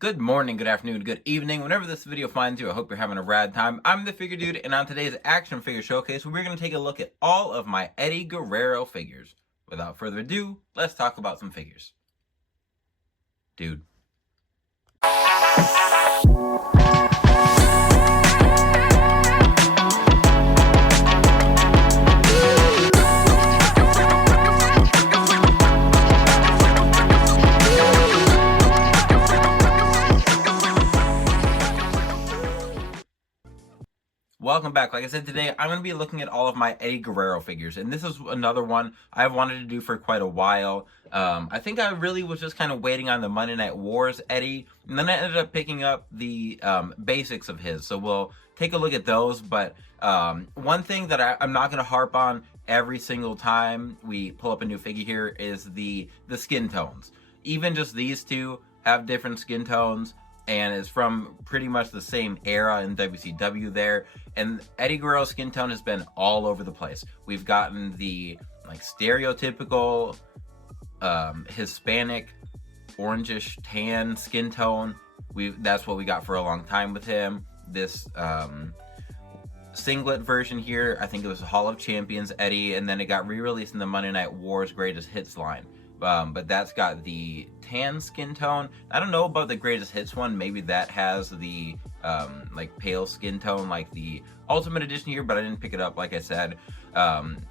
Good morning, good afternoon, good evening. Whenever this video finds you, I hope you're having a rad time. I'm the Figure Dude, and on today's action figure showcase, we're going to take a look at all of my Eddie Guerrero figures. Without further ado, let's talk about some figures. Dude. Welcome back. Like I said, today I'm going to be looking at all of my Eddie Guerrero figures, and this is another one I've wanted to do for quite a while. I think I really was just kind of waiting on the Monday Night Wars Eddie, and then I ended up picking up the basics of his, so we'll take a look at those. But one thing that I'm not going to harp on every single time we pull up a new figure here is the skin tones. Even just these two have different skin tones, and is from pretty much the same era in WCW there. And Eddie Guerrero's skin tone has been all over the place. We've gotten the like stereotypical Hispanic orangish tan skin tone. That's what we got for a long time with him. This singlet version here, I think it was Hall of Champions Eddie, and then it got re-released in the Monday Night Wars Greatest Hits line. But that's got the tan skin tone. I don't know about the Greatest Hits one. Maybe that has the like pale skin tone like the Ultimate Edition here, but I didn't pick it up, like I said.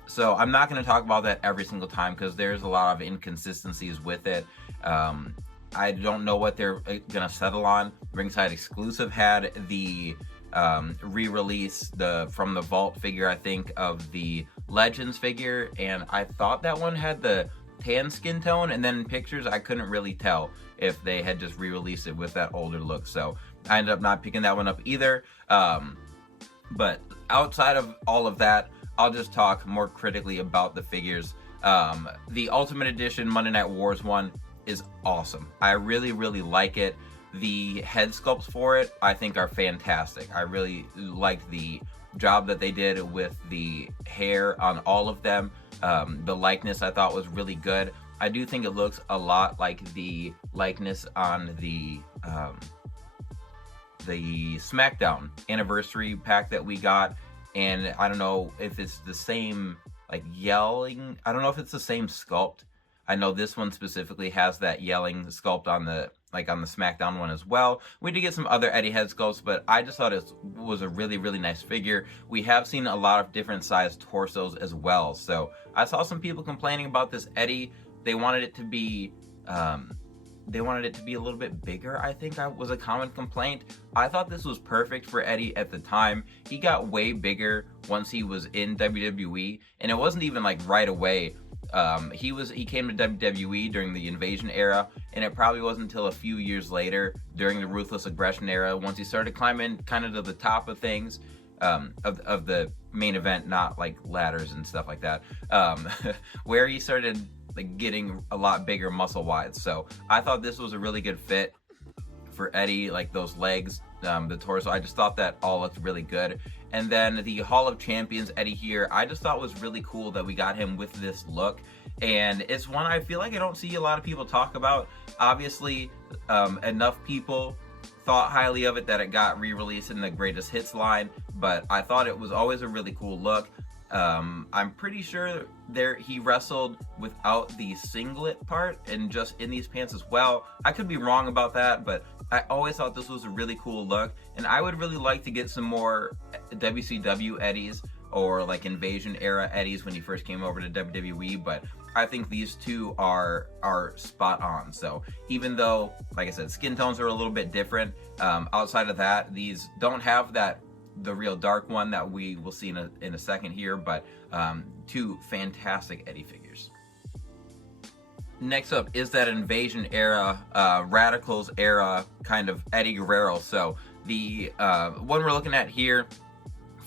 So I'm not going to talk about that every single time because there's a lot of inconsistencies with it. I don't know what they're going to settle on. Ringside Exclusive had the re-release from the Vault figure, I think, of the Legends figure, and I thought that one had the tan skin tone, and then in pictures I couldn't really tell if they had just re-released it with that older look, so I ended up not picking that one up either. But outside of all of that, I'll just talk more critically about the figures. The Ultimate Edition Monday Night Wars one is awesome. I really like it. The head sculpts for it I think are fantastic. I really liked the job that they did with the hair on all of them. The likeness I thought was really good. I do think it looks a lot like the likeness on the SmackDown anniversary pack that we got, and I don't know if it's the same like yelling. I don't know if it's the same sculpt. I know this one specifically has that yelling sculpt on the SmackDown one as well. We did get some other Eddie head sculpts, but I just thought it was a really nice figure. We have seen a lot of different sized torsos as well. So I saw some people complaining about this Eddie. They wanted it to be a little bit bigger, I think was a common complaint. I thought this was perfect for Eddie at the time. He got way bigger once he was in WWE, and it wasn't even like right away. He came to WWE during the Invasion era, and it probably wasn't until a few years later during the Ruthless Aggression era, once he started climbing kind of to the top of things, of the main event, not like ladders and stuff like that, where he started like getting a lot bigger muscle wise. So I thought this was a really good fit for Eddie, like those legs, the torso. I just thought that all looked really good. And then the Hall of Champions Eddie here, I just thought was really cool that we got him with this look. And it's one I feel like I don't see a lot of people talk about. Obviously, enough people thought highly of it that it got re-released in the Greatest Hits line, but I thought it was always a really cool look. I'm pretty sure he wrestled without the singlet part and just in these pants as well. I could be wrong about that, but I always thought this was a really cool look, and I would really like to get some more WCW Eddies or like Invasion era Eddies when he first came over to WWE, but I think these two are spot on. So even though, like I said, skin tones are a little bit different, outside of that, these don't have the real dark one that we will see in a second here, but two fantastic Eddie figures. Next up is that Invasion era, Radicals era kind of Eddie Guerrero. So the one we're looking at here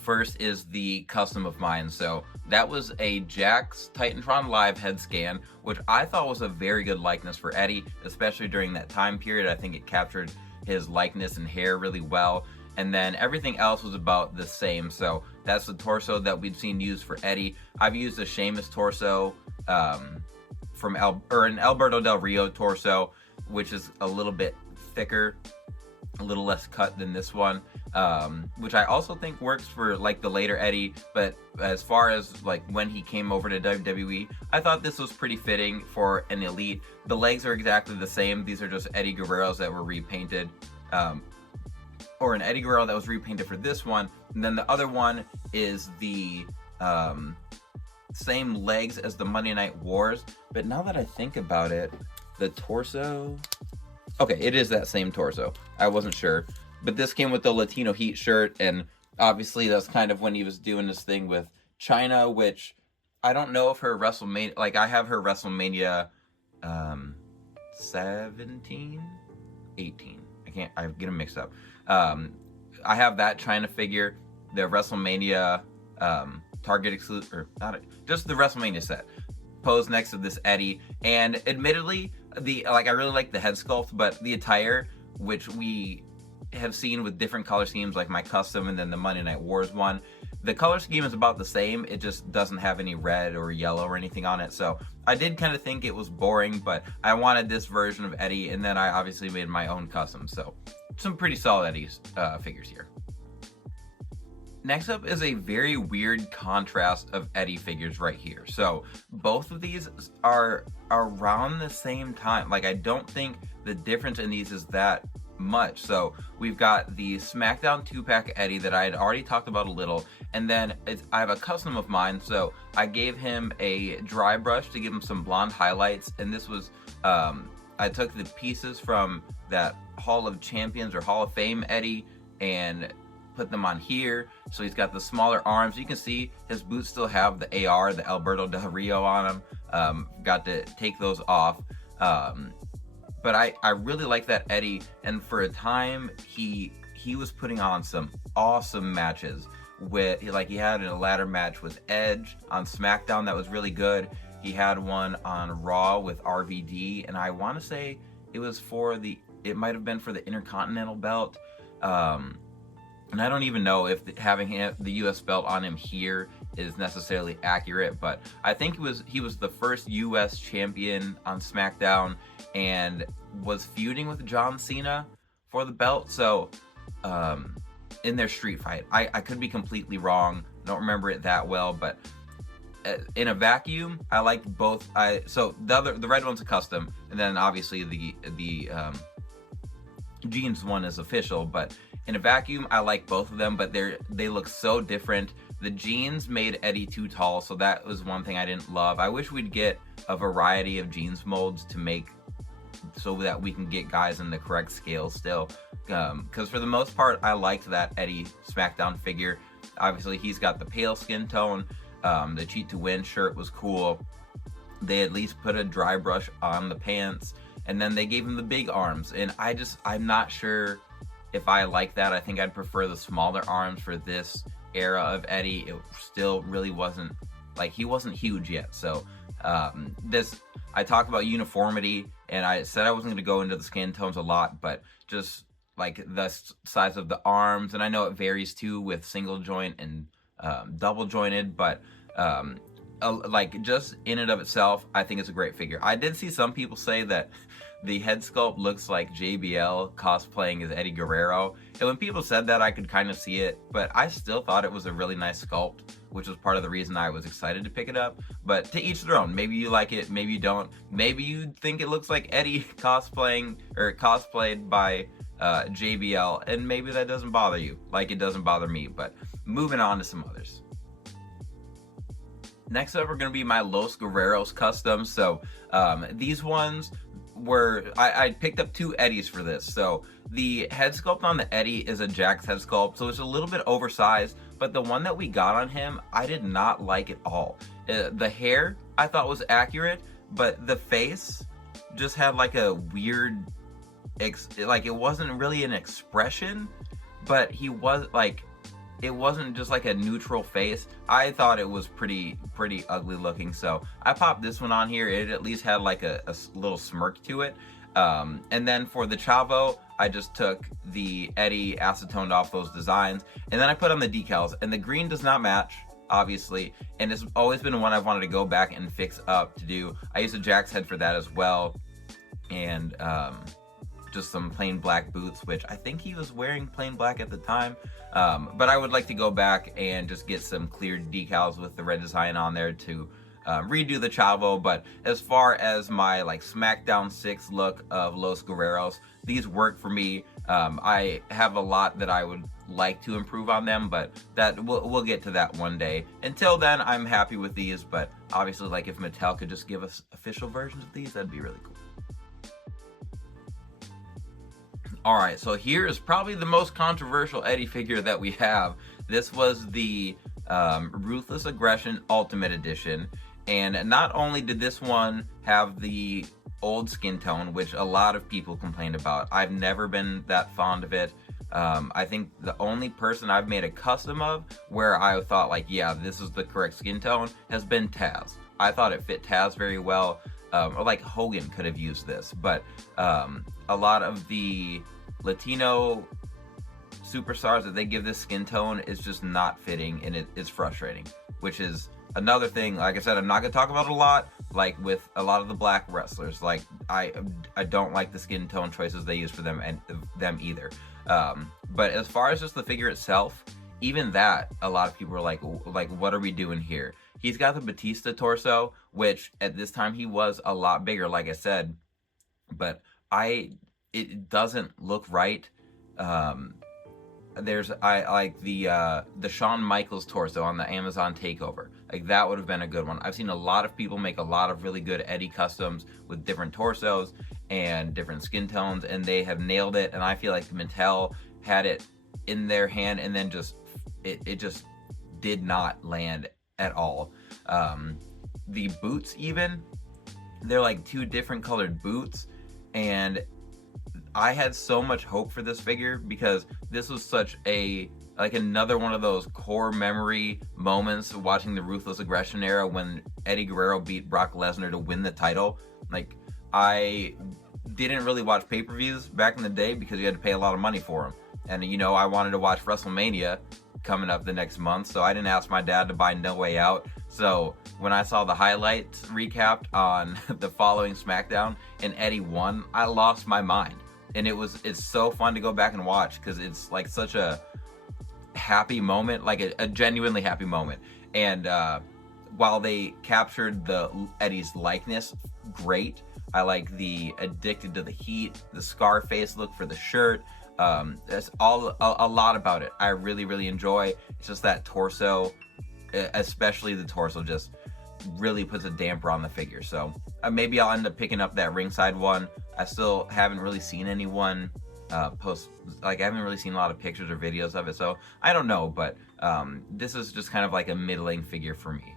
first is the custom of mine. So that was a Jakks Titantron Live head scan, which I thought was a very good likeness for Eddie, especially during that time period. I think it captured his likeness and hair really well. And then everything else was about the same. So that's the torso that we've seen used for Eddie. I've used a Sheamus torso, an Alberto Del Rio torso, which is a little bit thicker, a little less cut than this one, which I also think works for like the later Eddie. But as far as like when he came over to WWE, I thought this was pretty fitting for an Elite. The legs are exactly the same. These are just Eddie Guerreros that were repainted, or an Eddie Guerrero that was repainted for this one. And then the other one is the same legs as the Monday Night Wars. But now that I think about it, the torso, okay, it is that same torso. I wasn't sure. But this came with the Latino Heat shirt, and obviously that's kind of when he was doing this thing with China, which I don't know if her WrestleMania, like I have her WrestleMania 17, 18. I get them mixed up. I have that China figure, the WrestleMania Target exclusive, or not, just the WrestleMania set, posed next to this Eddie. And admittedly, I really like the head sculpt, but the attire, which we have seen with different color schemes, like my custom and then the Monday Night Wars one, the color scheme is about the same. It just doesn't have any red or yellow or anything on it. So I did kind of think it was boring, but I wanted this version of Eddie, and then I obviously made my own custom. So some pretty solid Eddie's figures here. Next up is a very weird contrast of Eddie figures right here. So both of these are around the same time. Like, I don't think the difference in these is that much. So we've got the SmackDown 2-pack Eddie that I had already talked about a little, and then I have a custom of mine. So I gave him a dry brush to give him some blonde highlights, and this was I took the pieces from that Hall of Champions or Hall of Fame Eddie and put them on here. So he's got the smaller arms. You can see his boots still have the AR, the Alberto Del Rio on them. Got to take those off. But I really like that Eddie, and for a time he was putting on some awesome matches with, like, he had a ladder match with Edge on SmackDown that was really good. He had one on Raw with RVD, and I want to say it might have been for the Intercontinental belt. And I don't even know if having the US belt on him here is necessarily accurate, but I think he was the first US champion on SmackDown and was feuding with John Cena for the belt. So in their street fight, I could be completely wrong. I don't remember it that well, but in a vacuum, I liked both. So the red one's a custom, and then obviously the jeans one is official, but in a vacuum, I like both of them, but they look so different. The jeans made Eddie too tall, so that was one thing I didn't love. I wish we'd get a variety of jeans molds to make so that we can get guys in the correct scale still. Because for the most part, I liked that Eddie SmackDown figure. Obviously, he's got the pale skin tone. The Cheat to Win shirt was cool. They at least put a dry brush on the pants, and then they gave him the big arms. And I'm not sure if I like that. I think I'd prefer the smaller arms for this era of Eddie. It still really wasn't, like, he wasn't huge yet. So I talked about uniformity, and I said I wasn't going to go into the skin tones a lot, but just like the size of the arms, and I know it varies too with single joint and double jointed, but like just in and of itself, I think it's a great figure. I did see some people say that the head sculpt looks like JBL cosplaying as Eddie Guerrero. And when people said that, I could kind of see it, but I still thought it was a really nice sculpt, which was part of the reason I was excited to pick it up. But to each their own. Maybe you like it, maybe you don't. Maybe you think it looks like Eddie cosplaying or cosplayed by JBL, and maybe that doesn't bother you, like it doesn't bother me. But moving on to some others. Next up are going to be my Los Guerreros customs. So these ones were, I picked up two Eddies for this. So the head sculpt on the Eddie is a Jax head sculpt, so it's a little bit oversized, but the one that we got on him, I did not like at all. The hair I thought was accurate, but the face just had like a weird, like it wasn't really an expression, but he was like, it wasn't just like a neutral face. I thought it was pretty ugly looking, so I popped this one on here. It at least had like a little smirk to it. And then for the Chavo, I just took the Eddie, acetoned off those designs, and then I put on the decals. And the green does not match, obviously, and it's always been one I've wanted to go back and fix up to do. I used a Jax head for that as well, and just some plain black boots, which I think he was wearing plain black at the time. But I would like to go back and just get some clear decals with the red design on there to redo the Chavo. But as far as my like SmackDown 6 look of Los Guerreros, these work for me. I have a lot that I would like to improve on them, but that we'll get to that one day. Until then, I'm happy with these, but obviously, like, if Mattel could just give us official versions of these, that'd be really cool. Alright, so here is probably the most controversial Eddie figure that we have. This was the Ruthless Aggression Ultimate Edition, and not only did this one have the old skin tone, which a lot of people complained about. I've never been that fond of it. I think the only person I've made a custom of where I thought like, yeah, this is the correct skin tone has been Taz. I thought it fit Taz very well. Or like Hogan could have used this, but a lot of the Latino superstars that they give this skin tone is just not fitting, and it's frustrating, which is another thing. Like I said, I'm not gonna talk about it a lot, like with a lot of the black wrestlers. Like I don't like the skin tone choices they use for them and them either. But as far as just the figure itself, even that, a lot of people are like what are we doing here? He's got the Batista torso, which at this time he was a lot bigger, like I said, but it doesn't look right. I like the Shawn Michaels torso on the Amazon takeover. Like that would have been a good one. I've seen a lot of people make a lot of really good Eddie customs with different torsos and different skin tones, and they have nailed it. And I feel like Mattel had it in their hand, and then just it just did not land at all. The boots, even, they're like two different colored boots, and I had so much hope for this figure because this was such another one of those core memory moments watching the Ruthless Aggression era when Eddie Guerrero beat Brock Lesnar to win the title. Like, I didn't really watch pay-per-views back in the day because you had to pay a lot of money for them. And, you know, I wanted to watch WrestleMania coming up the next month, so I didn't ask my dad to buy No Way Out. So when I saw the highlights recapped on the following SmackDown and Eddie won, I lost my mind. And it's so fun to go back and watch because it's like such a happy moment, like a genuinely happy moment. And while they captured Eddie's likeness, great. I like the Addicted to the Heat, the Scarface look for the shirt. That's all a lot about it. I really, really enjoy. It's just that torso, especially the torso, just really puts a damper on the figure. So maybe I'll end up picking up that ringside one. I still haven't really seen anyone post, like I haven't really seen a lot of pictures or videos of it, so I don't know, but this is just kind of like a middling figure for me.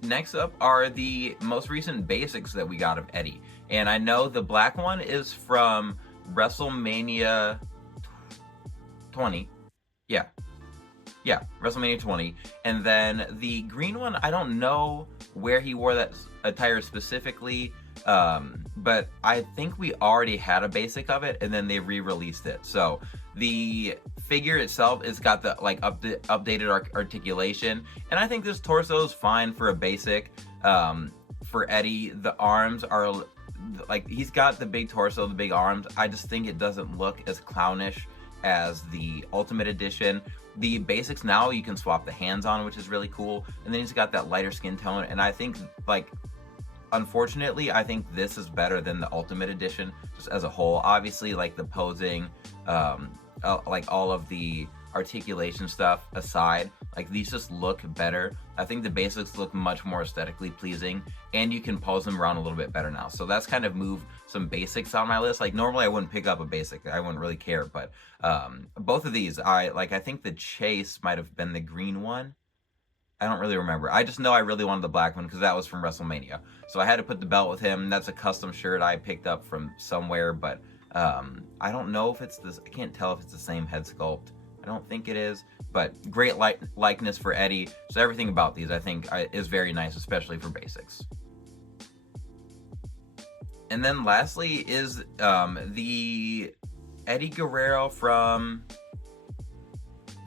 Next up are the most recent basics that we got of Eddie, and I know the black one is from WrestleMania 20. Yeah, WrestleMania 20. And then the green one, I don't know where he wore that attire specifically, but I think we already had a basic of it, and then they re-released it. So the figure itself has got the like updated articulation, and I think this torso is fine for a basic. For Eddie, the arms are like, he's got the big torso, the big arms. I just think it doesn't look as clownish as the Ultimate Edition. The basics now you can swap the hands on, which is really cool, and then he's got that lighter skin tone, and I think, like, unfortunately, I think this is better than the Ultimate Edition just as a whole. Obviously, like the posing, like all of the articulation stuff aside, like these just look better. I think the basics look much more aesthetically pleasing, and you can pose them around a little bit better now. So that's kind of moved some basics on my list. Like normally I wouldn't pick up a basic, I wouldn't really care, but both of these, I think the Chase might have been the green one. I don't really remember. I just know I really wanted the black one because that was from WrestleMania. So I had to put the belt with him. That's a custom shirt I picked up from somewhere, but I don't know if it's this. I can't tell if it's the same head sculpt. I don't think it is, but great likeness for Eddie. So everything about these, I think, is very nice, especially for basics. And then lastly is the Eddie Guerrero from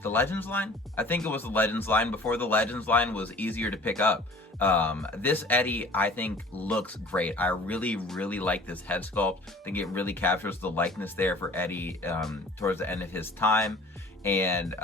the Legends line? I think it was the Legends line. Before the Legends line was easier to pick up. This Eddie, I think, looks great. I really, really like this head sculpt. I think it really captures the likeness there for Eddie towards the end of his time. And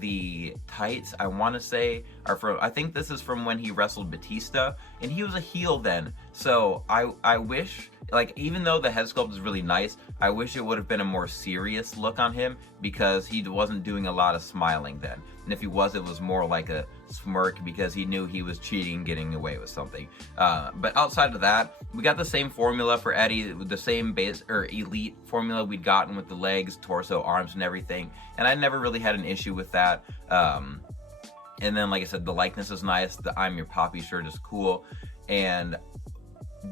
the tights, I want to say, are from, I think this is from when he wrestled Batista, and he was a heel then. So I wish, like, even though the head sculpt is really nice, I wish it would have been a more serious look on him, because he wasn't doing a lot of smiling then. And if he was, it was more like a smirk because he knew he was cheating, getting away with something. But outside of that, we got the same formula for Eddie, the same base or elite formula we'd gotten with the legs, torso, arms, and everything. And I never really had an issue with that. And then, like I said, the likeness is nice. The I'm Your Poppy shirt is cool. And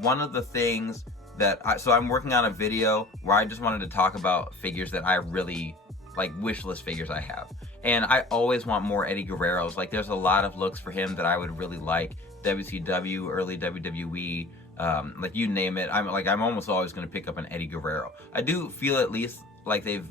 one of the things that so I'm working on a video where I just wanted to talk about figures that I really like, wish list figures I have. And I always want more Eddie Guerreros. Like, there's a lot of looks for him that I would really like. WCW, early WWE, like, you name it. I'm almost always going to pick up an Eddie Guerrero. I do feel at least like they've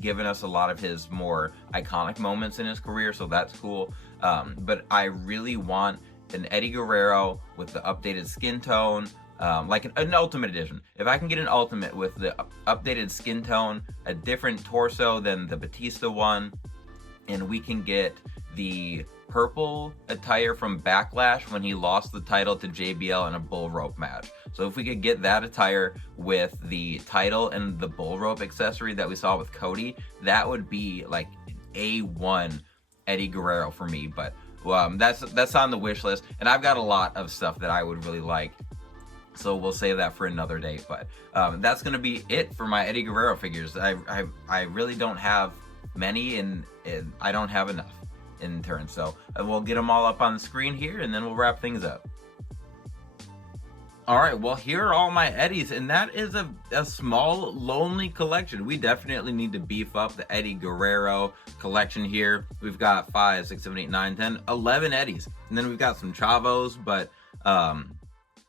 given us a lot of his more iconic moments in his career, so that's cool. But I really want an Eddie Guerrero with the updated skin tone, like an Ultimate Edition. If I can get an Ultimate with the updated skin tone, a different torso than the Batista one, and we can get the purple attire from Backlash when he lost the title to JBL in a bull rope match. So if we could get that attire with the title and the bull rope accessory that we saw with Cody, that would be like A1 Eddie Guerrero for me. But that's on the wish list, and I've got a lot of stuff that I would really like. So we'll save that for another day. But that's going to be it for my Eddie Guerrero figures. I really don't have many, and I don't have enough in turn. So we'll get them all up on the screen here, and then we'll wrap things up. All right, well, here are all my Eddies, and that is a small, lonely collection. We definitely need to beef up the Eddie Guerrero collection here. We've got 5, 6, 7, 8, 9, 10, 11 Eddies. And then we've got some Chavos, but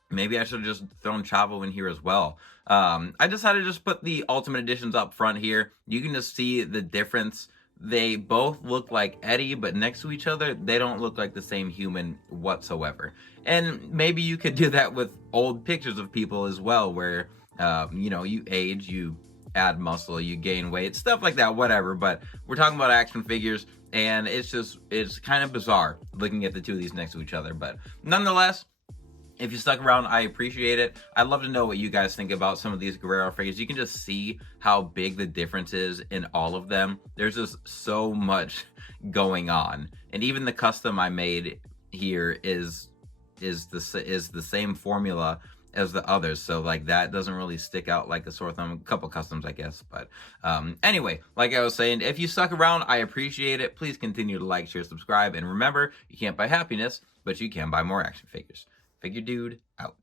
maybe I should have just thrown Chavo in here as well. I decided to just put the Ultimate Editions up front here. You can just see the difference. They both look like Eddie, but next to each other, they don't look like the same human whatsoever. And maybe you could do that with old pictures of people as well, where, you know, you age, you add muscle, you gain weight, stuff like that, whatever. But we're talking about action figures, and it's kind of bizarre looking at the two of these next to each other. But nonetheless, if you stuck around, I appreciate it. I'd love to know what you guys think about some of these Guerrero figures. You can just see how big the difference is in all of them. There's just so much going on. And even the custom I made here is the same formula as the others. So, like, that doesn't really stick out like a sore thumb. A couple customs, I guess. But anyway, like I was saying, if you stuck around, I appreciate it. Please continue to like, share, subscribe. And remember, you can't buy happiness, but you can buy more action figures. Figure Dude out.